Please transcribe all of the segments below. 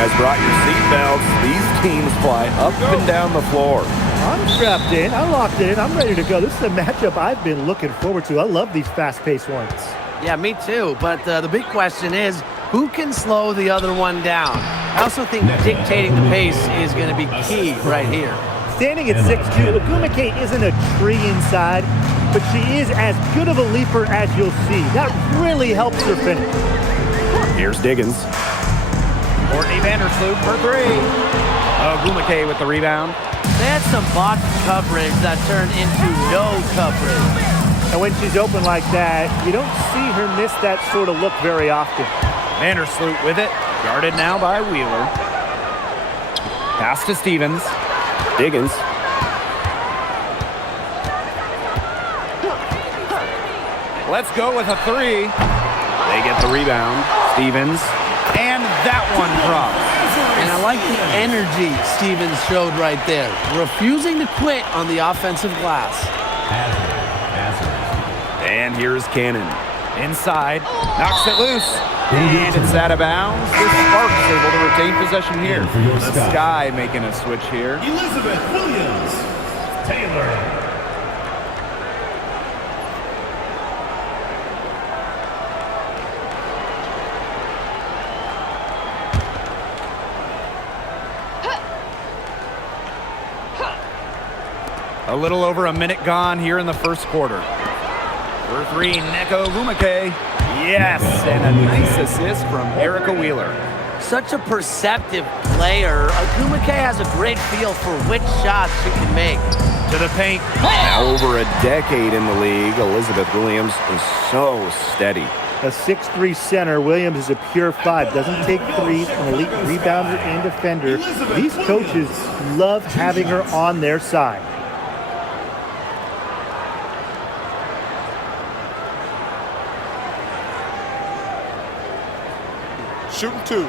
guys brought your seatbelts. These teams fly up and down the floor. I'm strapped in. I'm locked in. I'm ready to go. This is a matchup I've been looking forward to. I love these fast-paced ones. Yeah, me too. But the big question is, who can slow the other one down? I also think dictating the pace is going to be key right here. Standing at 6'2", Ogwumike isn't a tree inside, but she is as good of a leaper as you'll see. That really helps her finish. Here's Diggins. Courtney Vandersloot for three. Ogwumike with the rebound. They had some box coverage that turned into no coverage. And when she's open like that, you don't see her miss that sort of look very often. Vandersloot with it. Guarded now by Wheeler. Pass to Stevens. Diggins. Let's go with a three. They get the rebound. Stevens. And that one drops. And I like the energy Stevens showed right there. Refusing to quit on the offensive glass. And here's Cannon. Inside. Knocks it loose. And it's out of bounds. The Sparks able to retain possession here. The Sky making a switch here. Elizabeth Williams Taylor. A little over a minute gone here in the first quarter. For three, Neko Ogwumike. Yes, and a nice assist from Erica Wheeler. Such a perceptive player. Ogwumike has a great feel for which shots she can make. To the paint. Now over a decade in the league, Elizabeth Williams is so steady. A 6'3" center, Williams is a pure 5. Doesn't take threes, an elite rebounder and defender. These coaches love having her on their side. Shooting two.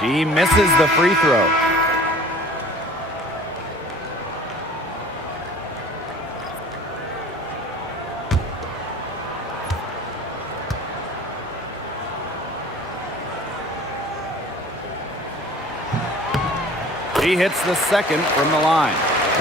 She misses the free throw. She hits the second from the line.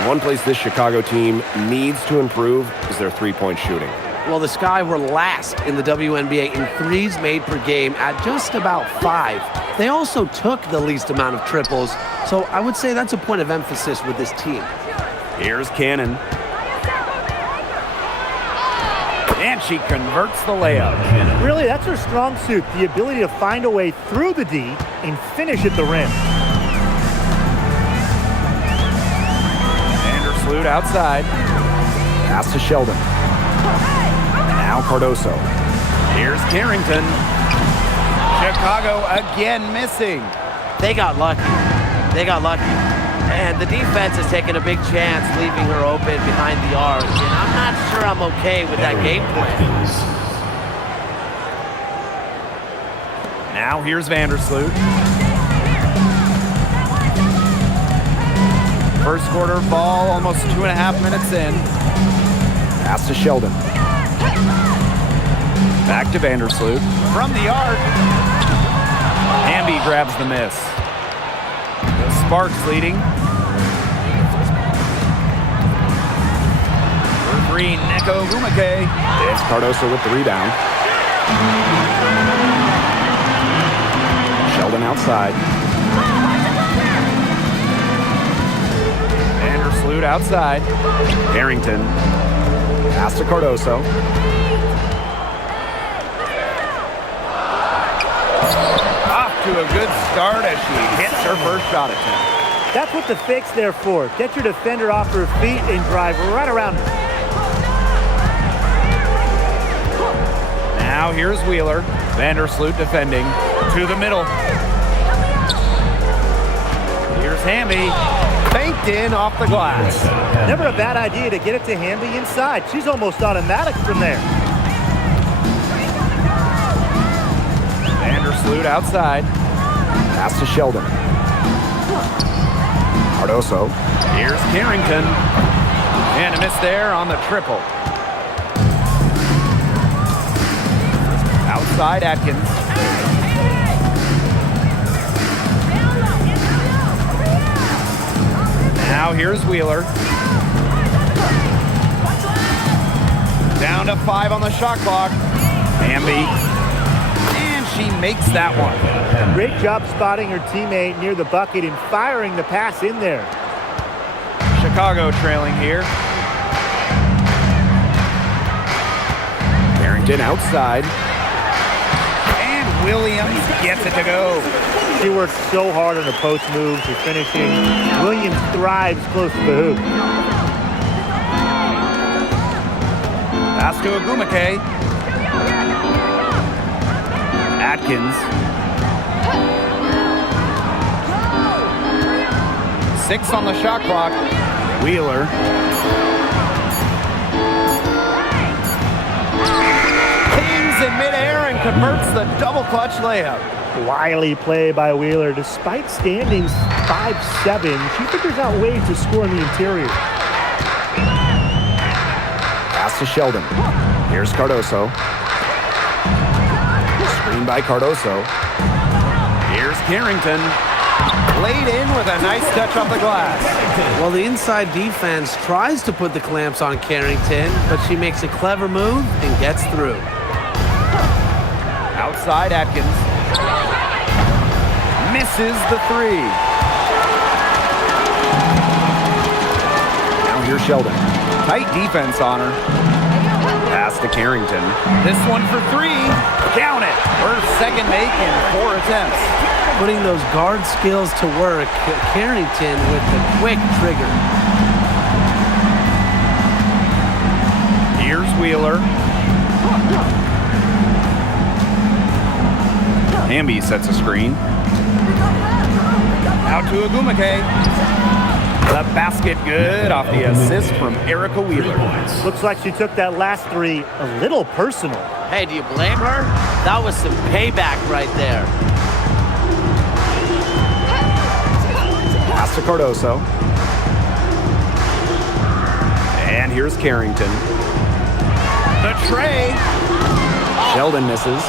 One place this Chicago team needs to improve is their three-point shooting. Well, the Sky were last in the WNBA in threes made per game at just about 5. They also took the least amount of triples, so I would say that's a point of emphasis with this team. Here's Cannon. And she converts the layup. Really, that's her strong suit, the ability to find a way through the D and finish at the rim. Vandersloot outside. Pass to Sheldon. Now Cardoso. Here's Carrington. Chicago again missing. They got lucky. They got lucky. And the defense is taking a big chance, leaving her open behind the arc. And I'm not sure I'm okay with that game plan. Now here's Vandersloot. First quarter ball, almost 2.5 minutes in. Pass to Sheldon. Back to Vandersloot. From the arc. Hamby grabs the miss. The Sparks leading. For three, Neko Ogwumike. It's Cardoso with the rebound. Sheldon outside. Vandersloot outside. Harrington. Pass to Cardoso. Off to a good start as she hits her first shot attempt. That's what the fake's there for. Get your defender off her feet and drive right around her. Now here's Wheeler. Vandersloot defending. To the middle. Here's Hamby. Banked in off the glass. Never a bad idea to get it to Hamby inside. She's almost automatic from there. Vandersloot outside. Pass to Sheldon. Cardoso. Here's Carrington. And a miss there on the triple. Outside Atkins. Now here's Wheeler. Down to 5 on the shot clock. Bambi. And she makes that one. Great job spotting her teammate near the bucket and firing the pass in there. Chicago trailing here. Carrington outside. And Williams gets it to go. She works so hard on her post moves. Her finishing. Williams thrives close to the hoop. Pass to Agumake. Atkins. 6 on the shot clock. Wheeler. Kings in midair and converts the double clutch layup. Wily play by Wheeler. Despite standings 5'7", she figures out ways to score in the interior. Pass to Sheldon. Here's Cardoso. Screen by Cardoso. Here's Carrington. Laid in with a nice touch off the glass. Well, the inside defense tries to put the clamps on Carrington, but she makes a clever move and gets through. Outside Atkins. Misses the 3. Now here's Sheldon. Tight defense on her. Pass to Carrington. This one for 3. Count it. Her second make in 4 attempts. Putting those guard skills to work, Carrington with the quick trigger. Here's Wheeler. Hamby sets a screen. Out to Agumake. The basket good off the assist from Erica Wheeler. Looks like she took that last 3 a little personal. Hey, do you blame her? That was some payback right there. Pass to Cardoso. And here's Carrington. The tray. Sheldon misses.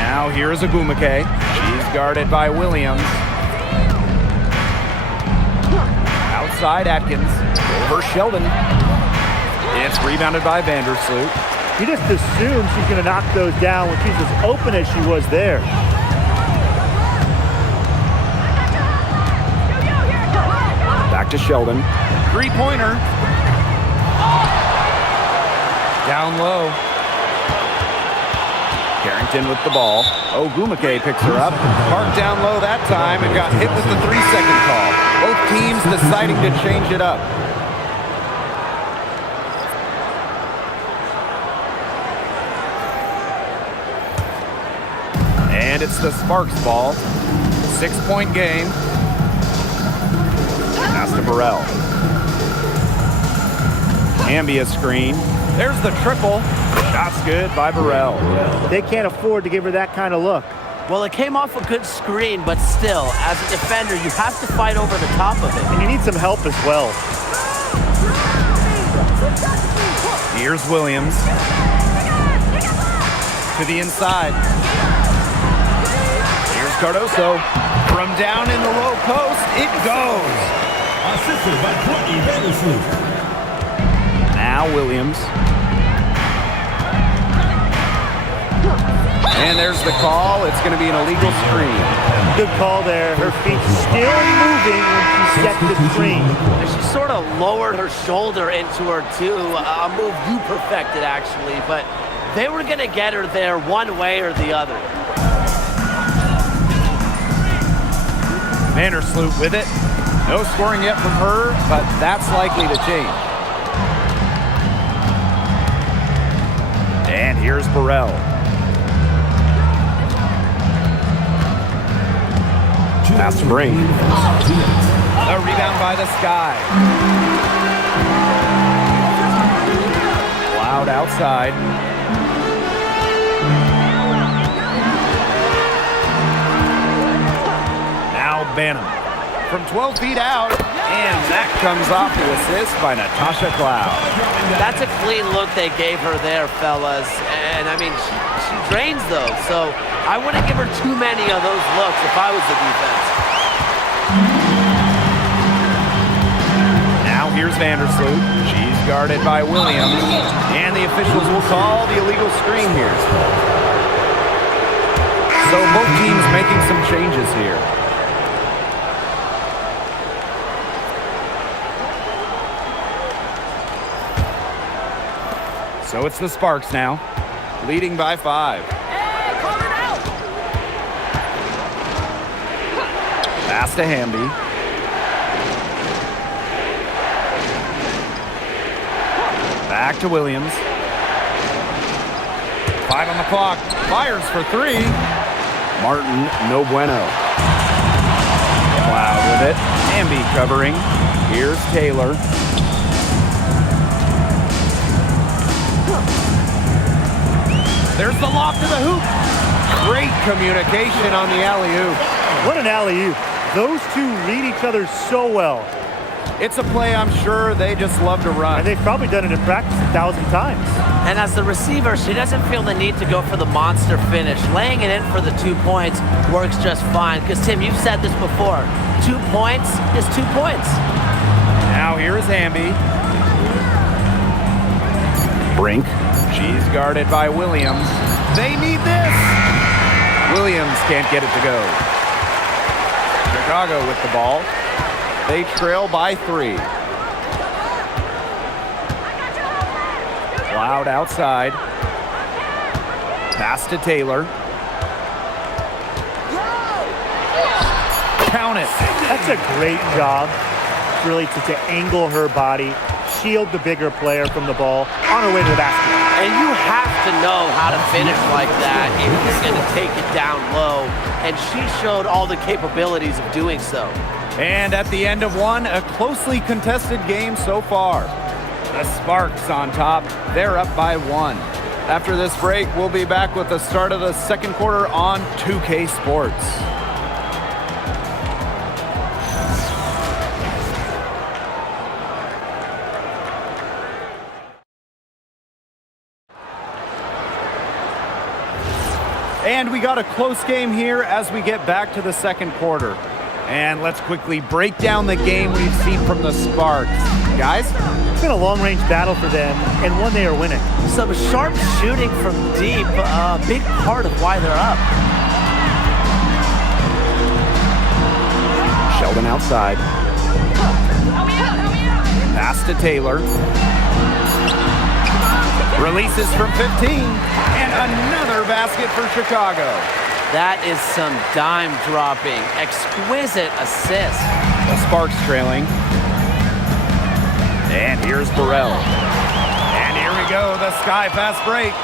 Now here's Agumake. She's guarded by Williams. Outside Atkins. Over Sheldon. It's rebounded by Vandersloot. You just assume she's going to knock those down when she's as open as she was there. Back to Sheldon. 3-pointer. Down low. Carrington with the ball. Ogumake picks her up. Parked down low that time and got hit with the 3-second call. Both teams deciding to change it up. And it's the Sparks ball. 6-point game. Pass to Burrell. Ambia screen. There's the triple. Shot's good by Burrell. They can't afford to give her that kind of look. Well, it came off a good screen, but still, as a defender, you have to fight over the top of it. And you need some help as well. Here's Williams. To the inside. Here's Cardoso. From down in the low post, it goes. Assisted by Courtney Vandersloot. Now Williams. And there's the call. It's going to be an illegal screen. Good call there. Her feet still moving when she set the screen. And she sort of lowered her shoulder into her, too. A move you perfected, actually. But they were going to get her there one way or the other. Vandersloot with it. No scoring yet from her, but that's likely to change. And here's Burrell. Pass to Brink. A rebound by the Sky. Loud outside. Now Banham from 12 feet out, and that comes off the assist by Natasha Cloud. That's a clean look they gave her there, fellas. And, I mean, she drains those, so I wouldn't give her too many of those looks if I was the defense. Now here's Vandersloot. She's guarded by Williams, and the officials will call the illegal screen here. So both teams making some changes here. So it's the Sparks now, leading by 5. Pass to Hamby. Back to Williams. 5 on the clock. Fires for 3. Martin, no bueno. Cloud with it. Hamby covering. Here's Taylor. There's the lob to the hoop. Great communication on the alley-oop. What an alley-oop. Those two read each other so well. It's a play I'm sure they just love to run. And they've probably done it in practice 1,000 times. And as the receiver, she doesn't feel the need to go for the monster finish. Laying it in for the 2 points works just fine. Because, Tim, you've said this before. 2 points is 2 points. Now here is Hamby. Brink. She's guarded by Williams. They need this. Williams can't get it to go. Chicago with the ball. They trail by 3. Cloud outside. Pass to Taylor. Count it. That's a great job, really, to angle her body, shield the bigger player from the ball on her way to the basket. And you have to know how to finish like that if you're going to take it down low. And she showed all the capabilities of doing so. And at the end of one, a closely contested game so far. The Sparks on top. They're up by 1. After this break, we'll be back with the start of the second quarter on 2K Sports. And we got a close game here as we get back to the second quarter. And let's quickly break down the game we've seen from the Sparks. Guys? It's been a long-range battle for them, and one they are winning. Some sharp shooting from deep, a big part of why they're up. Sheldon outside. Pass to Taylor. Releases from 15. And another basket for Chicago. That is some dime dropping. Exquisite assist. The Sparks trailing. And here's Burrell. And here we go, the sky pass break.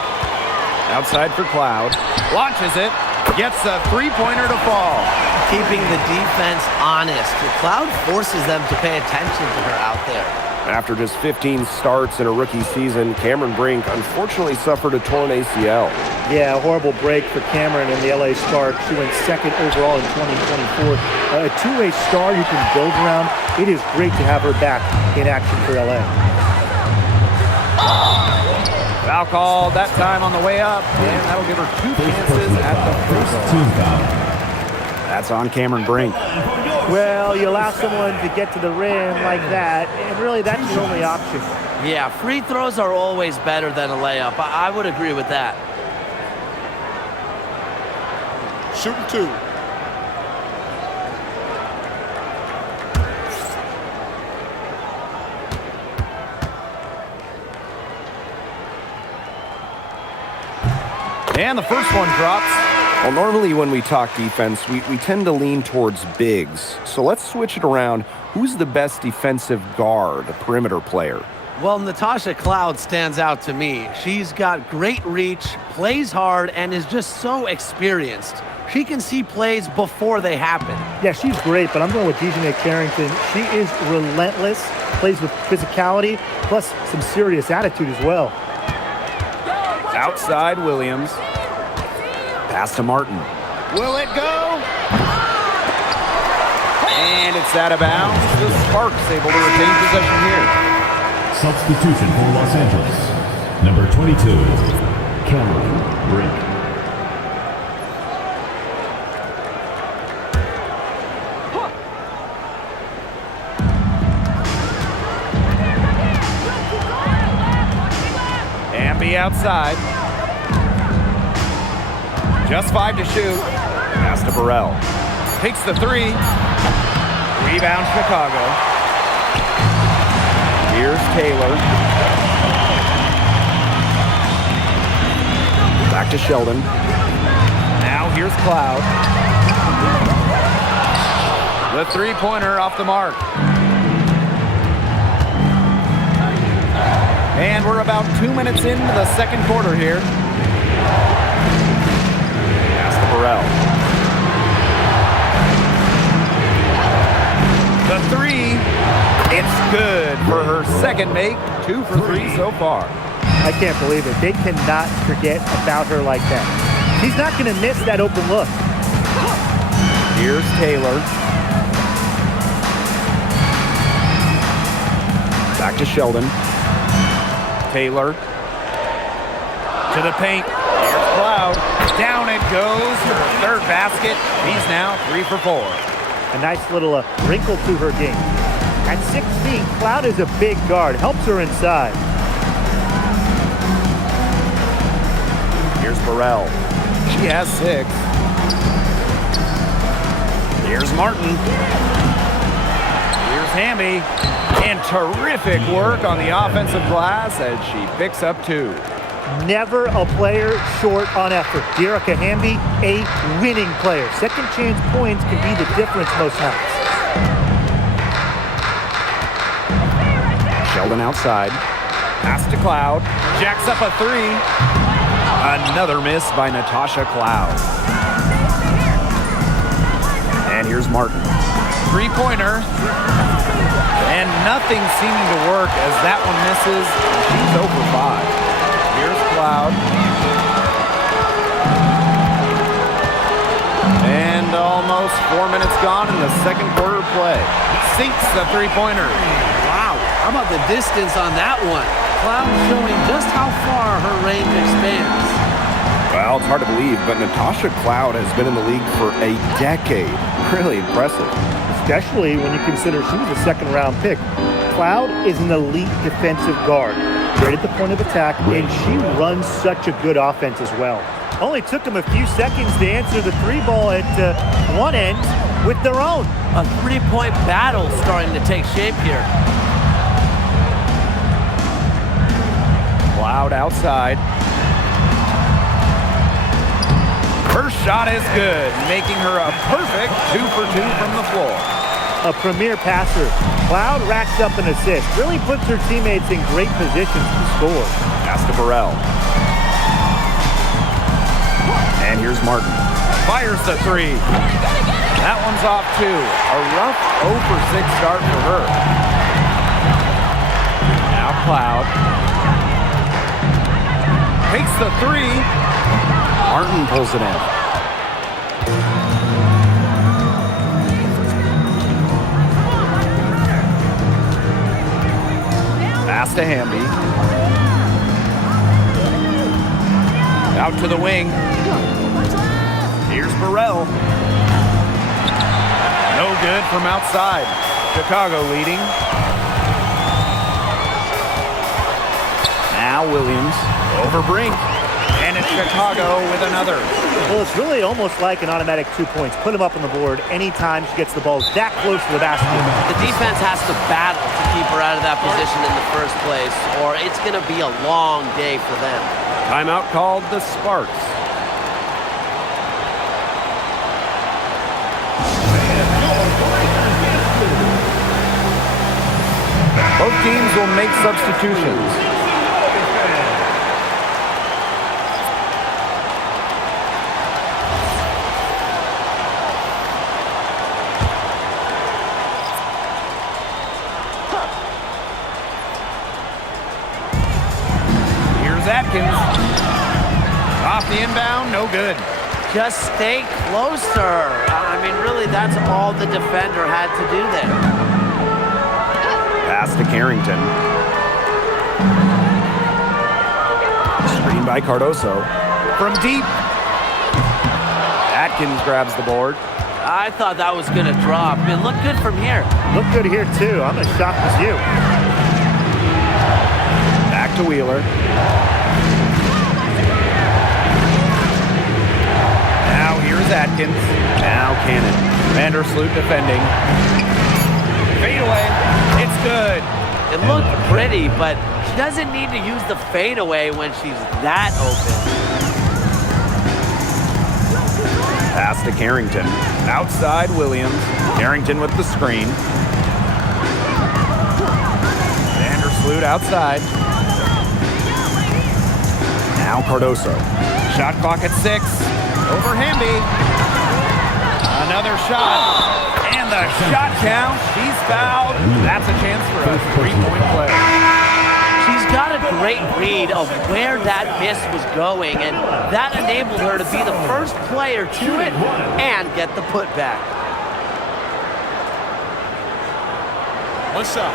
Outside for Cloud. Launches it. Gets a three-pointer to fall. Keeping the defense honest. The Cloud forces them to pay attention to her out there. After just 15 starts in a rookie season, Cameron Brink unfortunately suffered a torn ACL. Yeah, a horrible break for Cameron and the LA Sparks. She went second overall in 2024. A two-way star you can build around. It is great to have her back in action for LA. Foul called that time on the way up, and that'll give her 2 chances at the first. That's on Cameron Brink. Well, you allow someone to get to the rim like that, and really that's your only option. Yeah, free throws are always better than a layup. I would agree with that. Shooting 2. And the first one drops. Well, normally when we talk defense, we tend to lean towards bigs. So let's switch it around. Who's the best defensive guard, a perimeter player? Well, Natasha Cloud stands out to me. She's got great reach, plays hard, and is just so experienced. She can see plays before they happen. Yeah, she's great, but I'm going with Dejanay Carrington. She is relentless, plays with physicality, plus some serious attitude as well. Outside Williams. Pass to Martin. Will it go? And it's out of bounds. The Sparks able to retain possession here. Substitution for Los Angeles. Number 22, Cameron Brink. Amby outside. Just 5 to shoot. Pass to Burrell. Takes the 3. Rebound Chicago. Here's Taylor. Back to Sheldon. Now here's Cloud. The three-pointer off the mark. And we're about 2 minutes into the second quarter here. Pass to Burrell. The 3. It's good for her second make. 2 for 3 so far. I can't believe it. They cannot forget about her like that. She's not going to miss that open look. Here's Taylor. Back to Sheldon. Taylor to the paint. Here's Cloud. Down it goes. Her third basket. He's now 3 for 4. A nice little wrinkle to her game. At 6 feet, Cloud is a big guard. Helps her inside. Here's Burrell. She has 6. Here's Martin. Here's Hamby. And terrific work on the offensive glass as she picks up 2. Never a player short on effort. Dearica Hamby, a winning player. Second chance points can be the difference most nights. Sheldon outside. Pass to Cloud. Jacks up a 3. Another miss by Natasha Cloud. And here's Martin. Three-pointer. And nothing seeming to work as that one misses. She's over 5. Here's Cloud. And almost 4 minutes gone in the second quarter play. Sinks the three-pointer. Wow, how about the distance on that one? Cloud showing just how far her range expands. Well, it's hard to believe, but Natasha Cloud has been in the league for a decade. Really impressive. Especially when you consider she was a second-round pick. Cloud is an elite defensive guard. Great at the point of attack, and she runs such a good offense as well. Only took them a few seconds to answer the 3-ball at one end with their own. A 3-point battle starting to take shape here. Cloud outside. Her shot is good, making her a perfect 2 for 2 from the floor. A premier passer. Cloud racks up an assist. Really puts her teammates in great positions to score. Pass to Burrell. And here's Martin. Fires the 3. That one's off 2. A rough 0 for 6 start for her. Now Cloud. Takes the 3. Martin pulls it in. Pass to Hamby. Out to the wing. Here's Burrell. No good from outside. Chicago leading. Now Williams over Brink. And it's Chicago with another. Well, it's really almost like an automatic 2 points. Put them up on the board anytime she gets the ball that close to the basket. The defense has to battle to keep her out of that position in the first place, or it's going to be a long day for them. Timeout called the Sparks. Both teams will make substitutions. Atkins. Off the inbound, no good. Just stay close to her. I mean, really, that's all the defender had to do there. Pass to Carrington. Screen by Cardoso. From deep. Atkins grabs the board. I thought that was going to drop. It looked good from here. Look good here, too. I'm as shocked as you. Back to Wheeler. Now here's Atkins. Now Cannon. Vandersloot defending. Fade away. It's good. It looked pretty, but she doesn't need to use the fadeaway when she's that open. Pass to Carrington. Outside Williams. Carrington with the screen. Vandersloot outside. Now Cardoso. Shot clock at 6. Over Hamby. Another shot. And the shot count. She's fouled. That's a chance for a 3-point play. She's got a great read of where that miss was going, and that enabled her to be the first player to it and get the putback. One shot.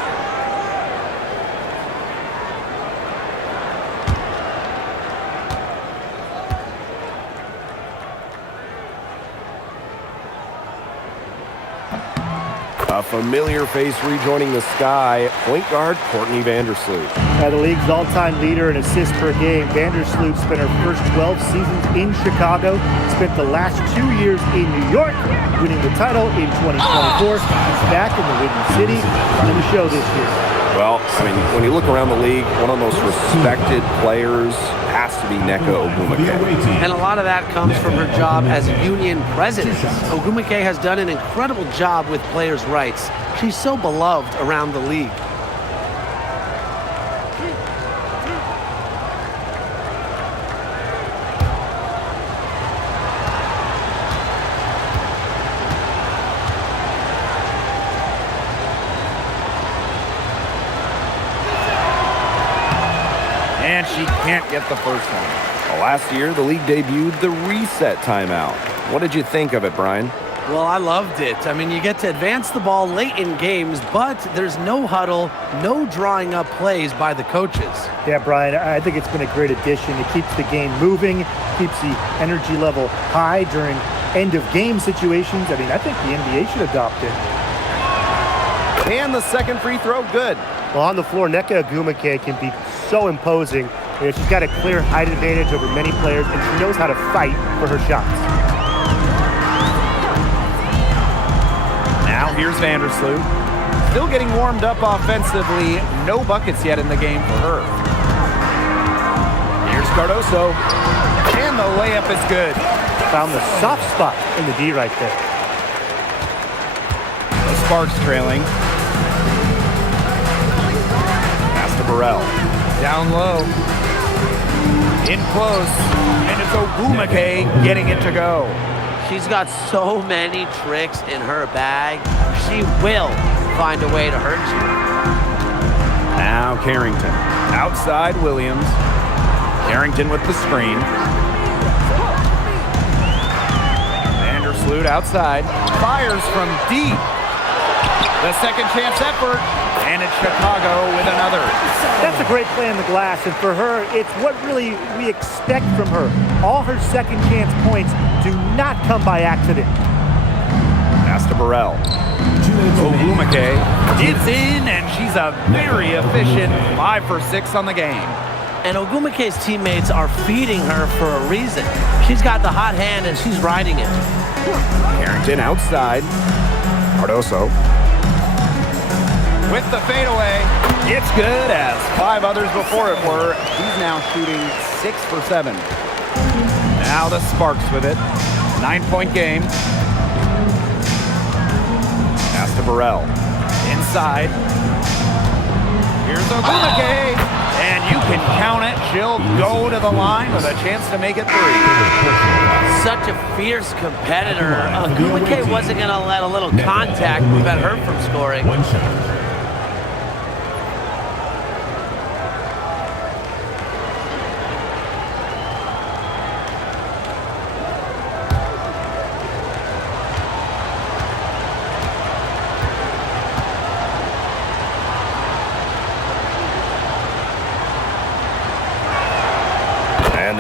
A familiar face rejoining the sky, point guard Courtney Vandersloot. The league's all-time leader in assists per game, Vandersloot spent her first 12 seasons in Chicago, spent the last 2 years in New York, winning the title in 2024. She's back in the Windy City, running the show this year. Well, I mean, when you look around the league, one of the most respected players has to be Nneka Ogwumike. And a lot of that comes from her job as union president. Ogwumike has done an incredible job with players' rights. She's so beloved around the league. And she can't get the first one. Well, last year, the league debuted the reset timeout. What did you think of it, Brian? Well, I loved it. I mean, you get to advance the ball late in games, but there's no huddle, no drawing up plays by the coaches. Yeah, Brian, I think it's been a great addition. It keeps the game moving, keeps the energy level high during end-of-game situations. I mean, I think the NBA should adopt it. And the second free throw, good. Well, on the floor, Nneka Ogwumike can be so imposing. You know, she's got a clear height advantage over many players, and she knows how to fight for her shots. Now here's Vandersloot. Still getting warmed up offensively. No buckets yet in the game for her. Here's Cardoso. And the layup is good. Found the soft spot in the D right there. The Sparks trailing. Pass to Burrell. Down low. In close. And it's Ogwumike getting it to go. She's got so many tricks in her bag. She will find a way to hurt you. Now Carrington. Outside Williams. Carrington with the screen. Vandersloot outside. Fires from deep. The second chance effort. And it's Chicago with another. That's a great play on the glass, and for her, it's what really we expect from her. All her second chance points do not come by accident. Pass to Burrell. Ogwumike is in, and she's a very efficient 5 for 6 on the game. And Ogwumike's teammates are feeding her for a reason. She's got the hot hand, and she's riding it. Carrington outside. Cardoso. With the fadeaway, it's good as 5 others before it were. He's now shooting 6 for 7. Now the Sparks with it. 9-point game. Pass to Burrell. Inside. Here's Ogwumike. And you can count it. She'll go to the line with a chance to make it 3. Such a fierce competitor. Ogwumike wasn't going to let a little contact prevent her from scoring. One shot.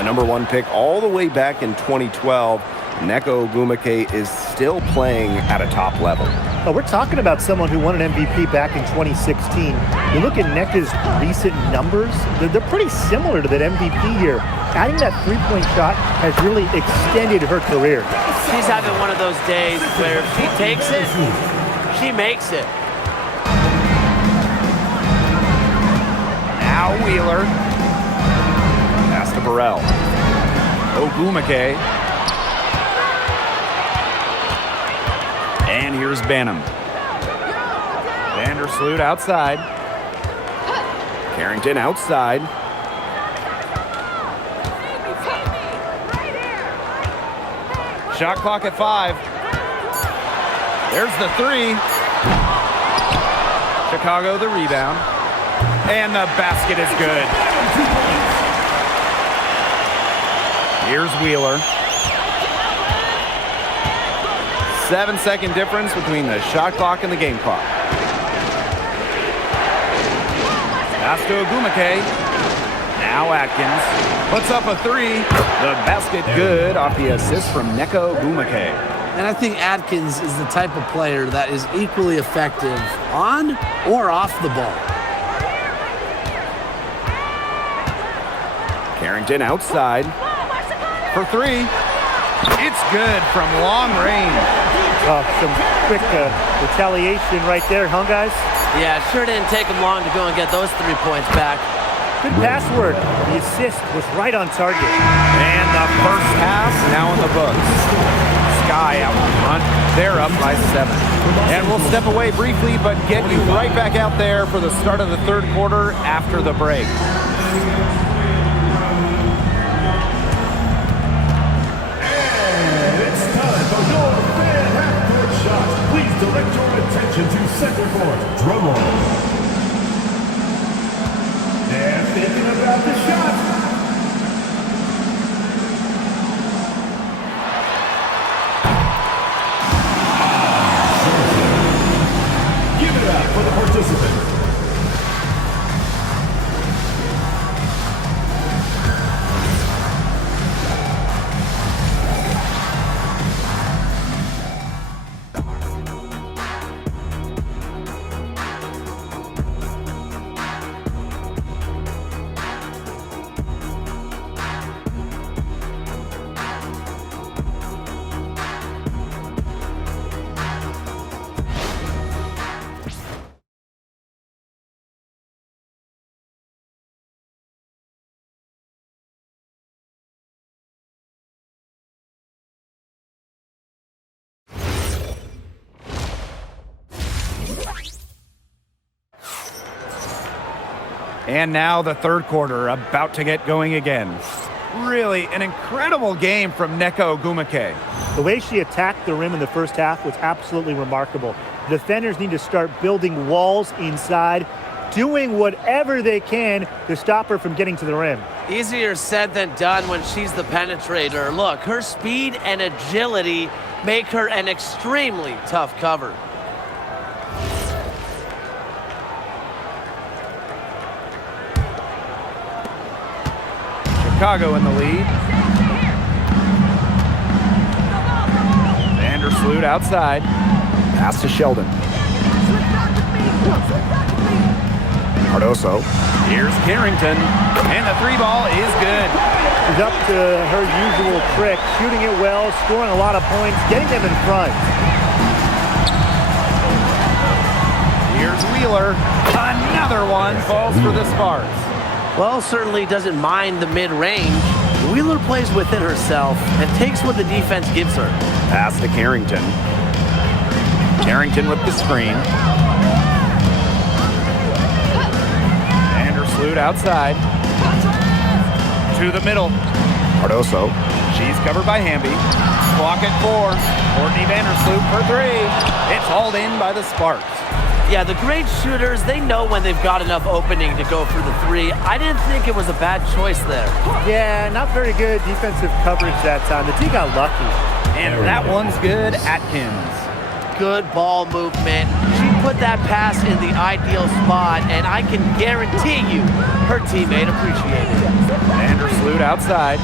#1 pick all the way back in 2012, Nneka Ogwumike is still playing at a top level. Oh, we're talking about someone who won an MVP back in 2016. You look at Nneka's recent numbers, they're pretty similar to that MVP year. Adding that three-point shot has really extended her career. She's having one of those days where if she takes it, she makes it. Now Wheeler. Pass to Burrell. Ogwumike. And here's Banham. Vandersloot outside. Carrington outside. Shot clock at 5. There's the 3. Chicago the rebound. And the basket is good. Here's Wheeler. 7-second difference between the shot clock and the game clock. Pass to Ogwumike. Now Atkins puts up a 3. The basket good off the assist from Nneka Ogwumike. And I think Atkins is the type of player that is equally effective on or off the ball. Carrington outside. For 3. It's good from long range. Some quick retaliation right there, huh, guys? Yeah, it sure didn't take him long to go and get those 3 points back. Good password. The assist was right on target. And the first half now in the books. Sky out in front. They're up by 7. And we'll step away briefly, but get you right back out there for the start of the third quarter after the break. Please direct your attention to center court. Drum roll. They're thinking about the shot. Give it up for the participant. And now the third quarter about to get going again. Really an incredible game from Nneka Ogwumike. The way she attacked the rim in the first half was absolutely remarkable. The defenders need to start building walls inside, doing whatever they can to stop her from getting to the rim. Easier said than done when she's the penetrator. Look, her speed and agility make her an extremely tough cover. Chicago in the lead. Vandersloot outside. Pass to Sheldon. Cardoso. Here's Carrington. And the 3 ball is good. She's up to her usual trick, shooting it well, scoring a lot of points, getting them in front. Here's Wheeler. Another one falls for the Sparks. Well, certainly doesn't mind the mid-range. Wheeler plays within herself and takes what the defense gives her. Pass to Carrington. Carrington with the screen. Vandersloot outside. To the middle. Cardoso. She's covered by Hamby. Clock at 4. Courtney Vandersloot for 3. It's hauled in by the Sparks. Yeah, the great shooters, they know when they've got enough opening to go for the 3. I didn't think it was a bad choice there. Yeah, not very good defensive coverage that time. The team got lucky. And that one's good. Atkins. Good ball movement. She put that pass in the ideal spot, and I can guarantee you her teammate appreciated it. Vandersloot outside.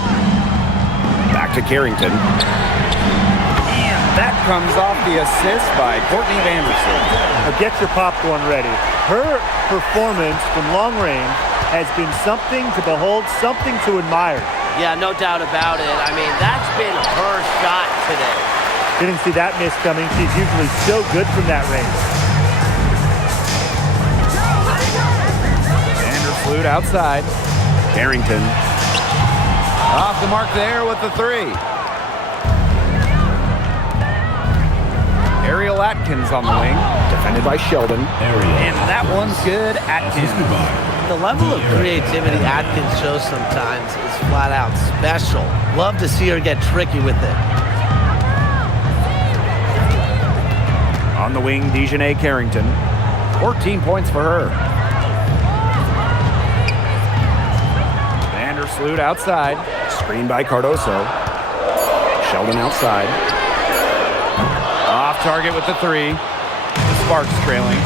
Back to Carrington. And that comes off the assist by Courtney Vandersloot. Now get your popcorn ready. Her performance from long range has been something to behold, something to admire. Yeah, no doubt about it. I mean, that's been her shot today. Didn't see that miss coming. She's usually so good from that range. Vandersloot outside. Carrington. Off the mark there with the three. Ariel Atkins on the wing. Defended by Sheldon. And that one's good. Atkins. The level of creativity Atkins shows sometimes is flat out special. Love to see her get tricky with it. On the wing, Dejanay Carrington. 14 points for her. Vandersloot outside. Screen by Cardoso. Sheldon outside. Off target with the three. The Sparks trailing.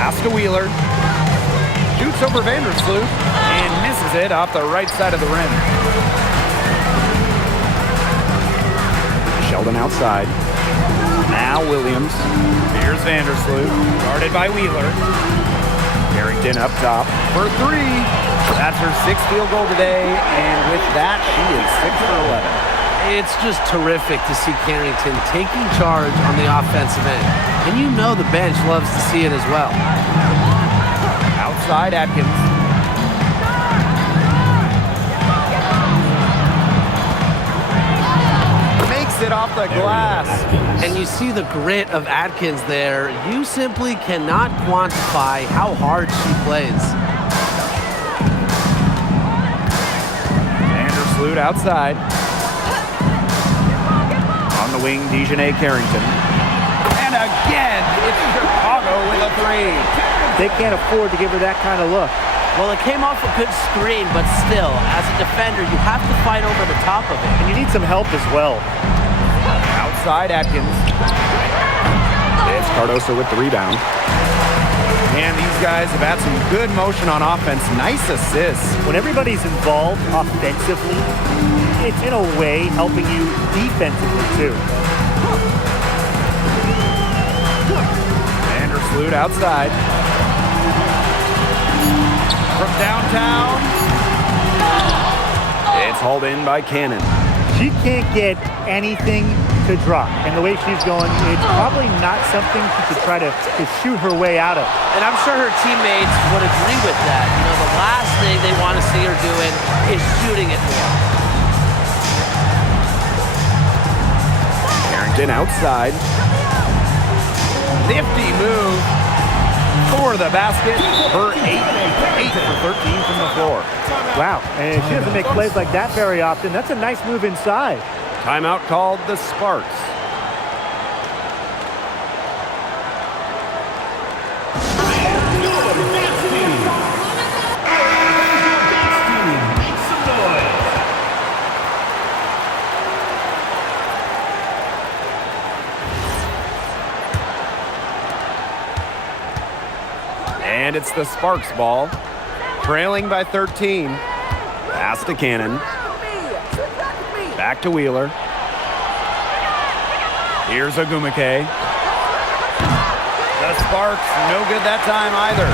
Pass to Wheeler. Shoots over Vandersloot and misses it off the right side of the rim. Sheldon outside. Now Williams. Here's Vandersloot. Guarded by Wheeler. Carrington up top. For three. That's her sixth field goal today, and with that, she is 6 for 11. It's just terrific to see Carrington taking charge on the offensive end. And you know the bench loves to see it as well. Outside Atkins. Makes it off the glass. And you see the grit of Atkins there. You simply cannot quantify how hard she plays. Vandersloot outside. On the wing, Dejanay Carrington. And again, it's Chicago with a three. They can't afford to give her that kind of look. Well, it came off a good screen, but still, as a defender, you have to fight over the top of it. And you need some help as well. Outside Atkins. It's Cardoso with the rebound. And these guys have had some good motion on offense. Nice assists. When everybody's involved offensively, it's in a way helping you defensively too. Vandersloot outside. From downtown. It's hauled in by Cannon. She can't get anything to drop. And the way she's going, it's probably not something she could try to shoot her way out of. And I'm sure her teammates would agree with that. You know, the last thing they want to see her doing is shooting it more. Carrington outside. Nifty move for the basket. Her 8 for 13 from the floor. Wow, and she doesn't make plays like that very often. That's a nice move inside. Timeout called the Sparks. And it's the Sparks ball. Trailing by 13. Pass to Cannon. Back to Wheeler. Here's Agumake. The Sparks, no good that time either.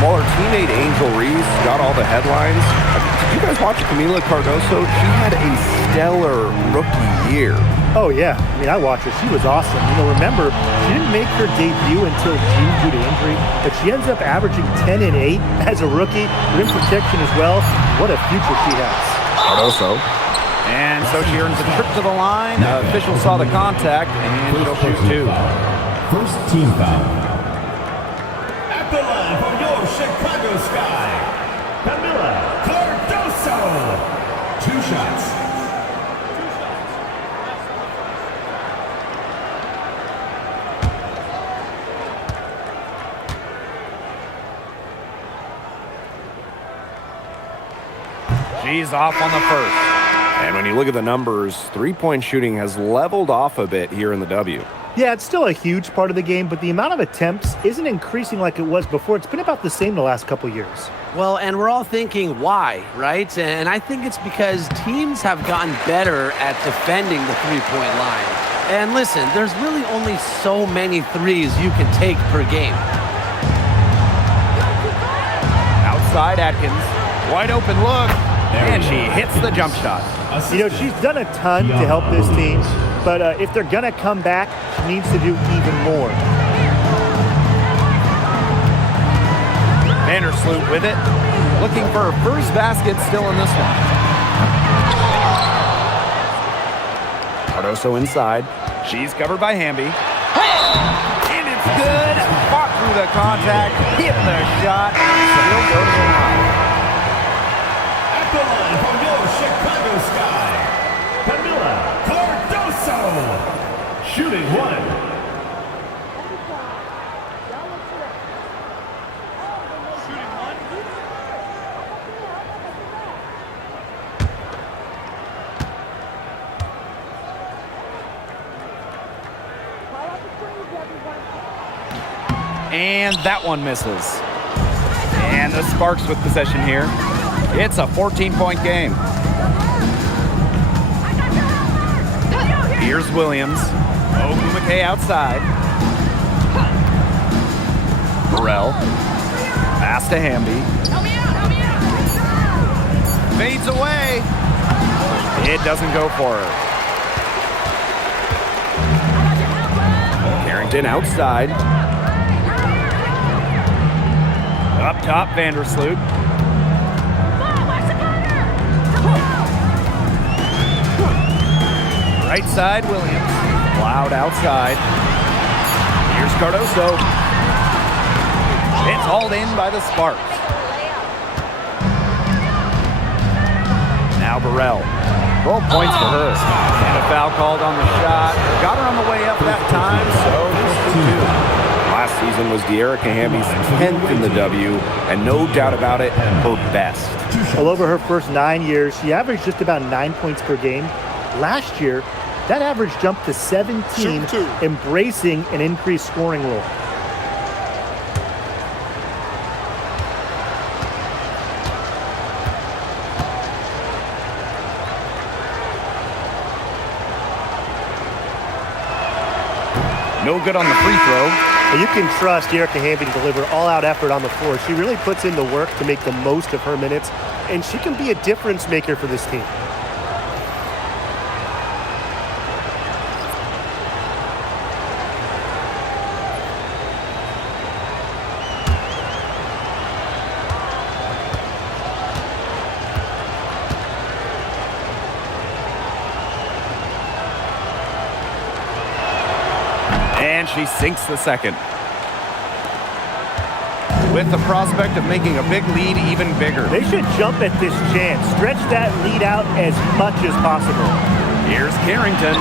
While her teammate Angel Reese got all the headlines, did you guys watch Camila Cardoso? She had a stellar rookie year. Oh, yeah. I mean, I watched her. She was awesome. You know, remember, she didn't make her debut until June due to injury, but she ends up averaging 10 and 8 as a rookie. Rim protection as well. What a future she has. Cardoso. And so she earns a trip to the line. Official saw the contact, and she'll shoot two. First team foul. At the line from your Chicago Sky, Camila Cardoso. 2 shots. She's off on the first. And when you look at the numbers, three-point shooting has leveled off a bit here in the W. Yeah, it's still a huge part of the game, but the amount of attempts isn't increasing like it was before. It's been about the same the last couple years. Well, and we're all thinking why, right? And I think it's because teams have gotten better at defending the three-point line. And listen, there's really only so many threes you can take per game. Outside Atkins. Wide open look. And she hits the jump shot. You know, she's done a ton to help this team, but if they're going to come back, she needs to do even more. Vandersloot with it. Looking for her first basket still in this one. Cardoso inside. She's covered by Hamby. And it's good. Fought through the contact. Hit the shot. Still goes to the line. At the line from your Chicago Sky, Camila Cardoso. Shooting one. And that one misses. And the Sparks with possession here. It's a 14-point game. Here's Williams. Ogumake outside. Burrell. Pass to Hamby. Fades away. It doesn't go for her. Carrington outside. Up top, Vandersloot. Right side, Williams. Loud outside. Here's Cardoso. It's hauled in by the Sparks. Now Burrell. 12 points for her. And a foul called on the shot. Got her on the way up that time, so just 2. Last season was De'Erica Hamby's 10th in the W, and no doubt about it, her best. Well, over her first 9 years, she averaged just about 9 points per game. Last year, that average jumped to 17, embracing an increased scoring role. No good on the free throw. And you can trust De'Erica Hamby to deliver all-out effort on the floor. She really puts in the work to make the most of her minutes, and she can be a difference maker for this team. And she sinks the second. With the prospect of making a big lead even bigger. They should jump at this chance. Stretch that lead out as much as possible. Here's Carrington.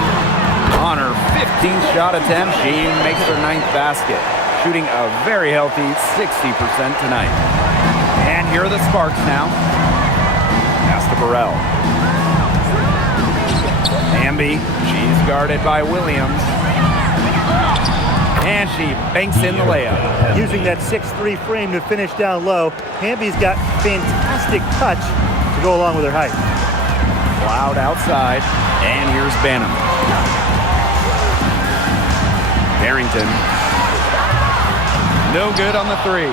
On her 15th shot attempt, she makes her 9th basket. Shooting a very healthy 60% tonight. And here are the Sparks now. Pass to Burrell. Hamby, she's guarded by Williams. And she banks in the layup. Using that 6'3" frame to finish down low, Hamby's got fantastic touch to go along with her height. Loud outside, and here's Banham. Carrington. No good on the three.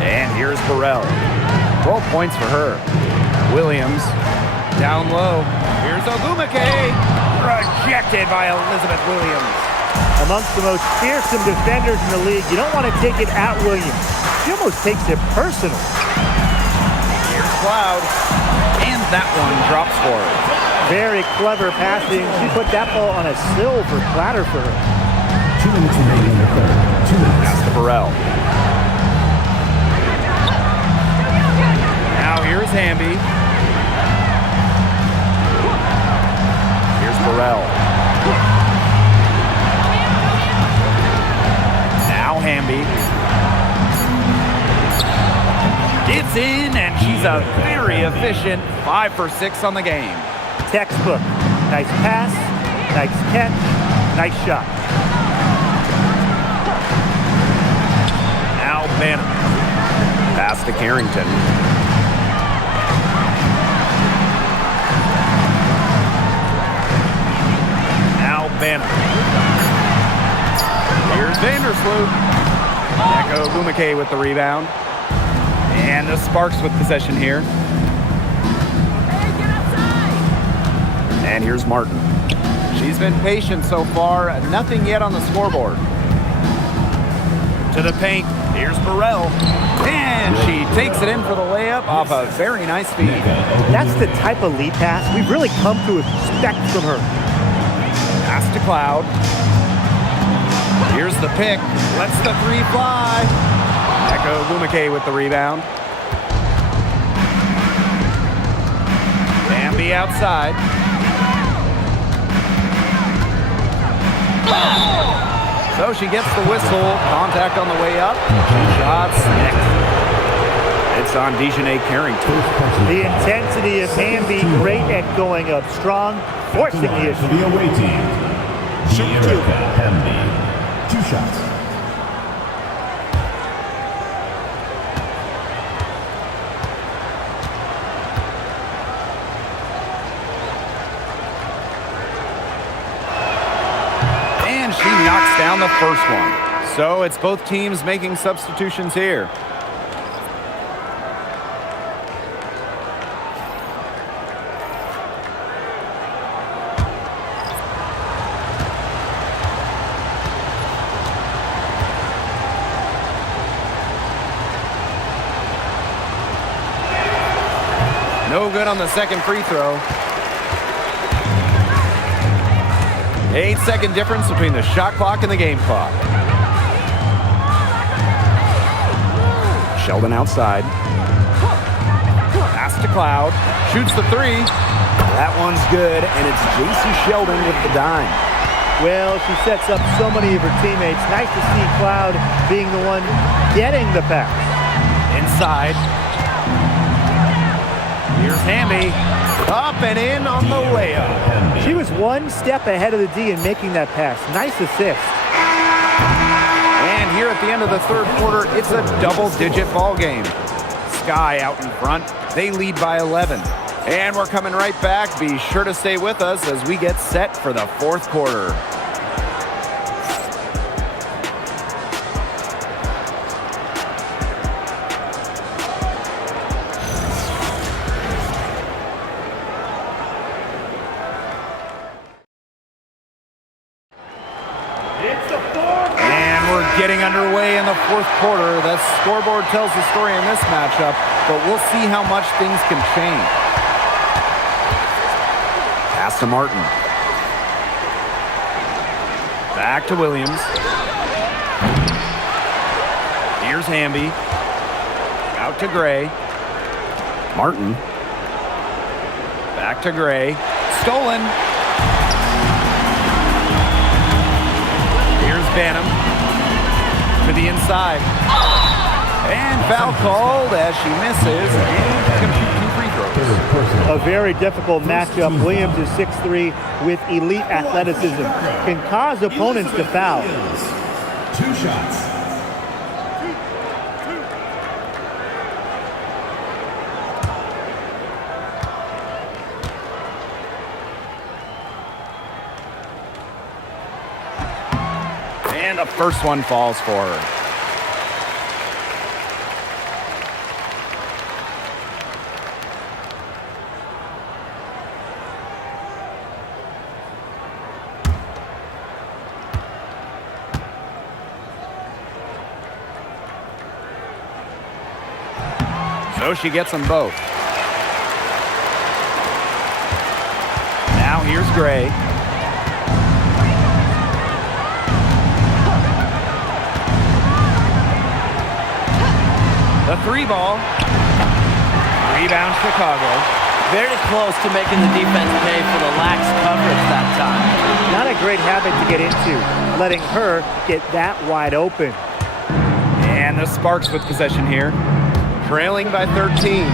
And here's Burrell. 12 points for her. Williams down low. Here's Ogumake. Rejected by Elizabeth Williams. Amongst the most fearsome defenders in the league, you don't want to take it at Williams. She almost takes it personal. Here's Cloud. And that one drops for her. Very clever passing. She put that ball on a silver platter for her. 2 minutes remaining in the third. 2 minutes. Pass to Burrell. Now here's Hamby. Here's Burrell. Now Hamby. Gets in, and she's a very efficient 5 for 6 on the game. Textbook. Nice pass, nice catch, nice shot. Now Banham. Pass to Carrington. Now Banham. Here's Vandersloot. Echo Bumake with the rebound. And the Sparks with possession here. And here's Martin. She's been patient so far. Nothing yet on the scoreboard. To the paint. Here's Burrell. And she takes it in for the layup off a very nice feed. That's the type of lead pass we've really come to expect from her. Pass to Cloud. Here's the pick. Lets the three fly. Echo Bumake with the rebound. Bambi outside. So she gets the whistle. Contact on the way up. Shots next. It's on Dejanay Carrington. The intensity of Bambi, great at going up strong, forcing the issue. The away team. Erica Hamby. 2 shots. She knocks down the first one. So it's both teams making substitutions here. No good on the second free throw. 8-second difference between the shot clock and the game clock. Sheldon outside. Pass to Cloud. Shoots the three. That one's good, and it's J.C. Sheldon with the dime. Well, she sets up so many of her teammates. Nice to see Cloud being the one getting the pass. Inside. Here's Hamby. Up and in on the layup. She was one step ahead of the D in making that pass. Nice assist. And here at the end of the third quarter, it's a double-digit ball game. Sky out in front. They lead by 11. And we're coming right back. Be sure to stay with us as we get set for the fourth quarter. Getting underway in the fourth quarter. The scoreboard tells the story in this matchup, but we'll see how much things can change. Pass to Martin. Back to Williams. Here's Hamby. Out to Gray. Martin. Back to Gray. Stolen. Here's Banham. To the inside. And foul called as she misses. And she's going to shoot 2 free throws. A very difficult matchup. Williams is 6'3" with elite athleticism. Can cause opponents to foul. 2 shots. And the first one falls for her. So she gets them both. Now here's Gray. The 3 ball. Rebound Chicago. Very close to making the defense pay for the lax coverage that time. Not a great habit to get into, letting her get that wide open. And the Sparks with possession here. Trailing by 13.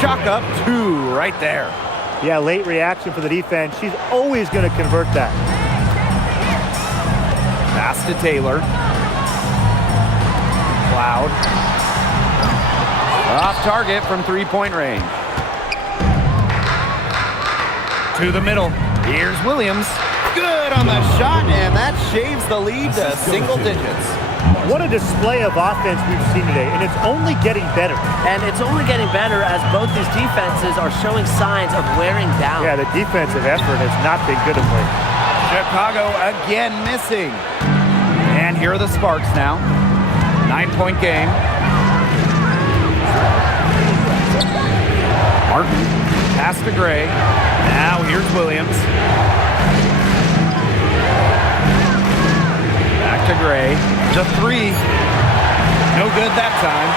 Chalk up 2 right there. Yeah, late reaction for the defense. She's always going to convert that. Pass to Taylor. Cloud. Off target from three-point range. To the middle. Here's Williams. Good on the shot, and that shaves the lead to single digits. What a display of offense we've seen today, and it's only getting better. And it's only getting better as both these defenses are showing signs of wearing down. Yeah, the defensive effort has not been good of late. Chicago again missing. And here are the Sparks now. 9-point game. Martin, pass to Gray. Now here's Williams. Back to Gray. To three. No good that time.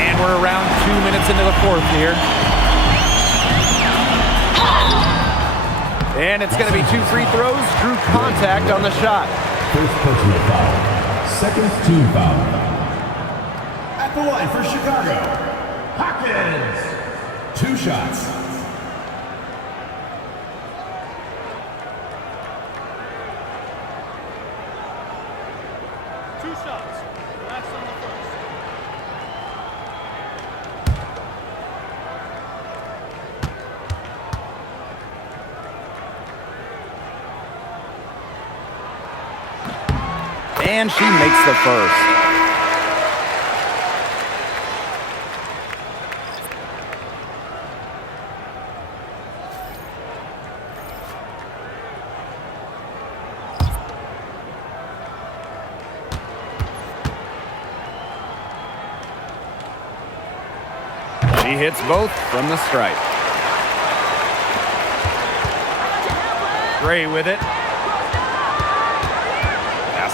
And we're around 2 minutes into the fourth here. And it's going to be 2 free throws. Drew contact on the shot. First personal foul. Second team foul. At the line for Chicago, Hawkins. 2 shots. And she makes the first. She hits both from the stripe. Gray with it.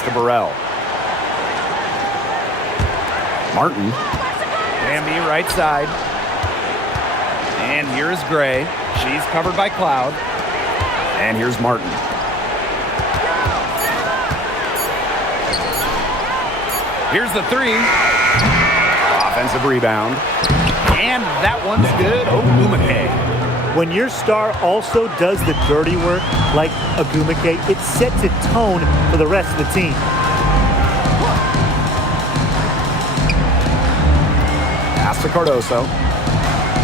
To Burrell. Martin. Bambi right side. And here's Gray. She's covered by Cloud. And here's Martin. Here's the three. Offensive rebound. And that one's good. Ogumake. When your star also does the dirty work, like Ogumake, it sets a tone for the rest of the team. Pass to Cardoso.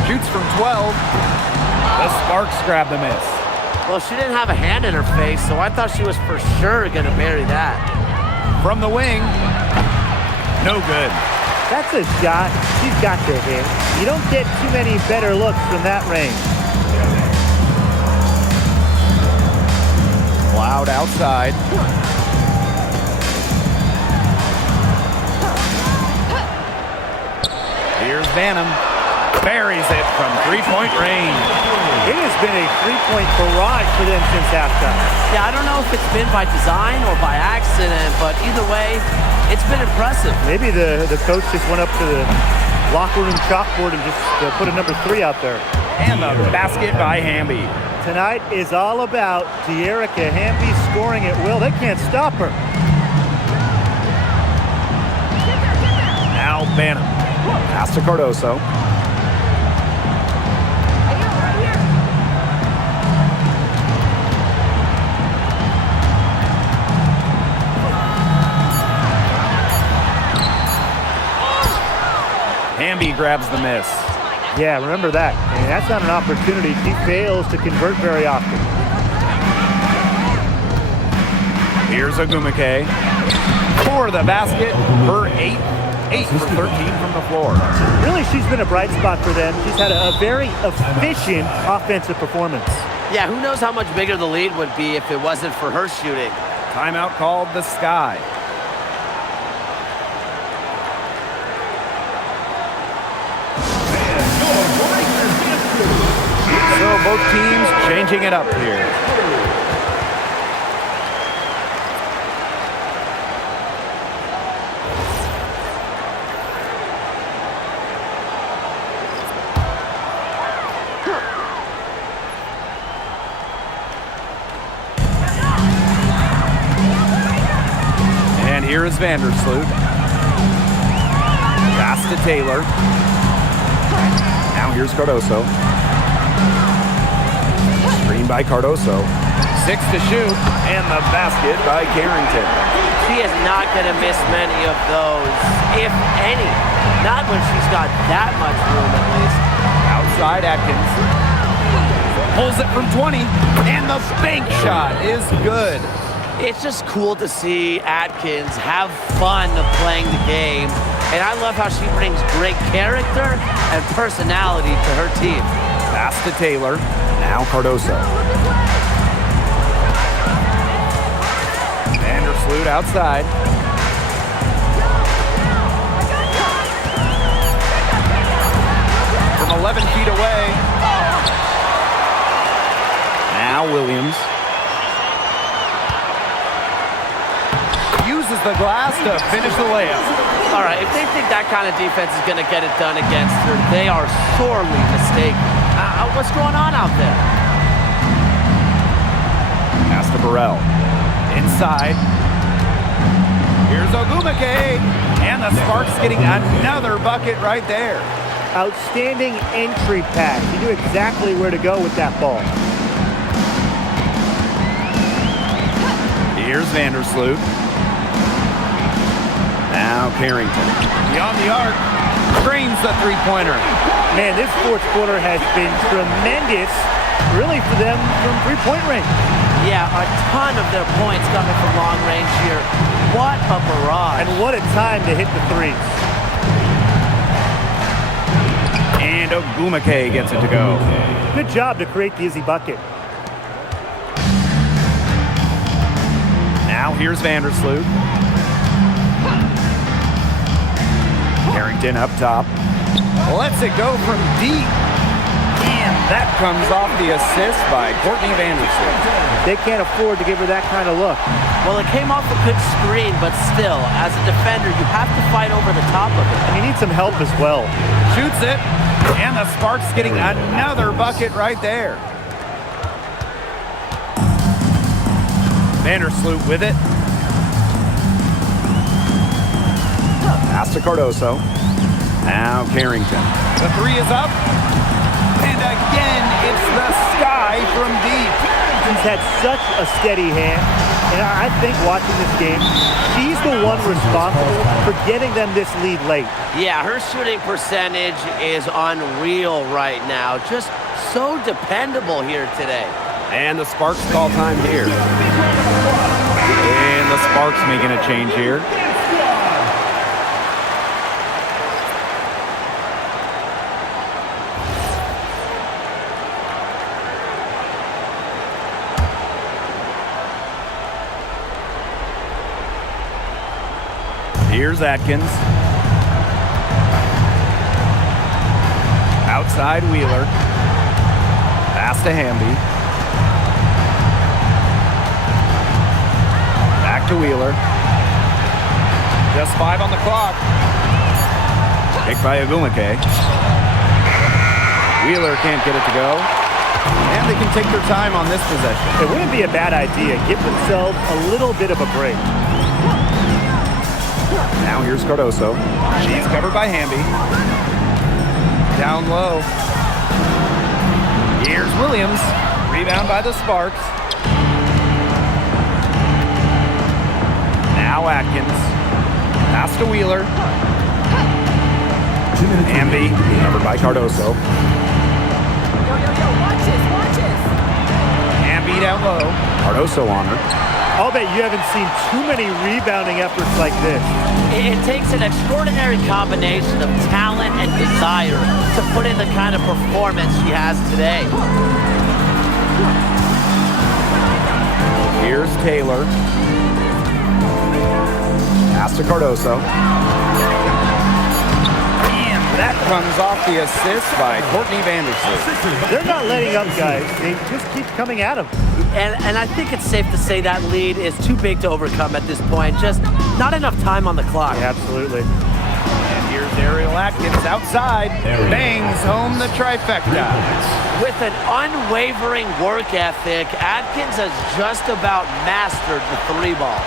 Shoots from 12. The Sparks grab the miss. Well, she didn't have a hand in her face, so I thought she was for sure going to bury that. From the wing. No good. That's a shot she's got to hit. You don't get too many better looks from that range. Cloud outside. Here's Vanham. Buries it from three-point range. It has been a three-point barrage for them since halftime. Yeah, I don't know if it's been by design or by accident, but either way, it's been impressive. Maybe the coach just went up to the locker room chalkboard and just put a number 3 out there. And the basket by Hamby. Tonight is all about De'Erica Hamby scoring at will. They can't stop her. Now Banham. Pass to Cardoso. Hamby grabs the miss. Yeah, remember that. I mean, that's not an opportunity. She fails to convert very often. Here's Ogumake. For the basket, her 8 for 13 from the floor. Really, she's been a bright spot for them. She's had a very efficient offensive performance. Yeah, who knows how much bigger the lead would be if it wasn't for her shooting. Timeout called the Sky. So both teams changing it up here. And here is Vandersloot. Pass to Taylor. Now here's Cardoso. Screen by Cardoso. 6 to shoot. And the basket by Carrington. She is not going to miss many of those, if any. Not when she's got that much room, at least. Outside Atkins. Pulls it from 20. And the bank shot is good. It's just cool to see Atkins have fun playing the game. And I love how she brings great character and personality to her team. Pass to Taylor. Now Cardoso. Vandersloot outside. From 11 feet away. Now Williams. Uses the glass to finish the layup. All right, if they think that kind of defense is going to get it done against her, they are sorely mistaken. What's going on out there? Pass to Burrell. Inside. Here's Ogumake. And the Sparks getting another bucket right there. Outstanding entry pass. He knew exactly where to go with that ball. Here's Vandersloot. Now Carrington. Beyond the arc. Drains the three-pointer. Man, this fourth quarter has been tremendous, really, for them from three-point range. Yeah, a ton of their points coming from long range here. What a barrage. And what a time to hit the threes. And Ogumake gets it to go. Good job to create the easy bucket. Now here's Vandersloot. Carrington up top. Lets it go from deep. And that comes off the assist by Courtney Vandersloot. They can't afford to give her that kind of look. Well, it came off a good screen, but still, as a defender, you have to fight over the top of it. And you need some help as well. Shoots it. And the Sparks getting another bucket right there. Vandersloot with it. Pass to Cardoso. Now Carrington. The three is up. And again, it's the sky from deep. She's had such a steady hand. And I think watching this game, she's the one responsible for getting them this lead late. Yeah, her shooting percentage is unreal right now. Just so dependable here today. And the Sparks call time here. And the Sparks making a change here. Here's Atkins. Outside Wheeler. Pass to Hamby. Back to Wheeler. Just 5 on the clock. Picked by Ogumake. Wheeler can't get it to go. And they can take their time on this possession. It wouldn't be a bad idea. Give themselves a little bit of a break. Now here's Cardoso. She's covered by Hamby. Down low. Here's Williams. Rebound by the Sparks. Now Atkins. Pass to Wheeler. Hamby. Covered by Cardoso. Hamby down low. Cardoso on her. I'll bet you haven't seen too many rebounding efforts like this. It takes an extraordinary combination of talent and desire to put in the kind of performance she has today. Here's Taylor. Pass to Cardoso. And that comes off the assist by Courtney Vandersloot. They're not letting up, guys. They just keep coming at them. And I think it's safe to say that lead is too big to overcome at this point. Just not enough time on the clock. Yeah, absolutely. And here's Ariel Atkins outside. Bangs home the trifecta. With an unwavering work ethic, Atkins has just about mastered the three ball.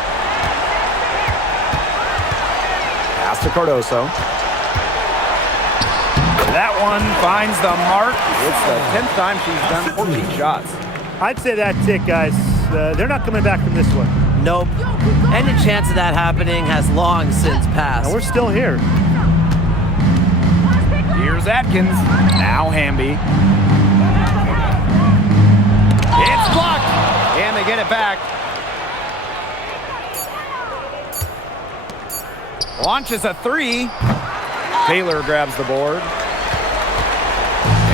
Pass to Cardoso. That one finds the mark. It's the 10th time she's done 14 shots. I'd say that's it, guys. They're not coming back from this one. Nope. Any chance of that happening has long since passed. And we're still here. Here's Atkins. Now Hamby. It's blocked. And they get it back. Launches a three. Taylor grabs the board.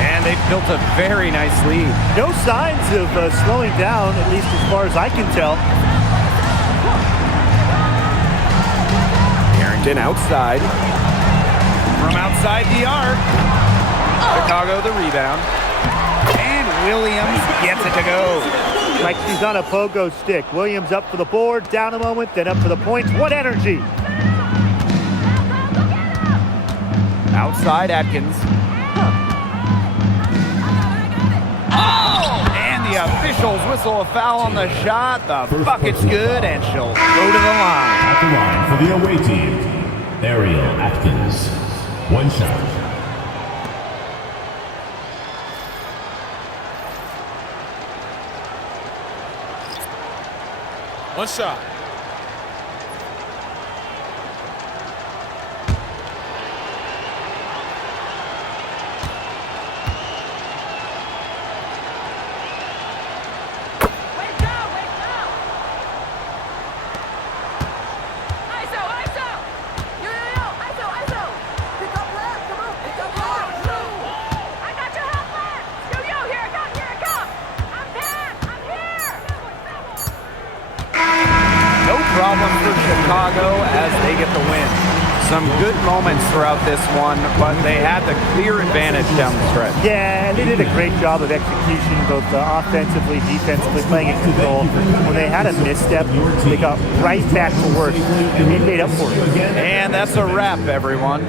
And they've built a very nice lead. No signs of slowing down, at least as far as I can tell. Harrington outside. From outside the arc. Chicago the rebound. And Williams gets it to go. Like she's on a pogo stick. Williams up for the board, down a moment, then up for the points. What energy! Outside Atkins. Oh! And the officials whistle a foul on the shot. The bucket's good, and she'll go to the line. At the line for the away team, Ariel Atkins. One shot. One shot. Problem for Chicago as they get the win. Some good moments throughout this one, but they had the clear advantage down the stretch. Yeah, and they did a great job of execution, both offensively, defensively, playing in control. When they had a misstep, they got right back to work and made up for it. And that's a wrap, everyone.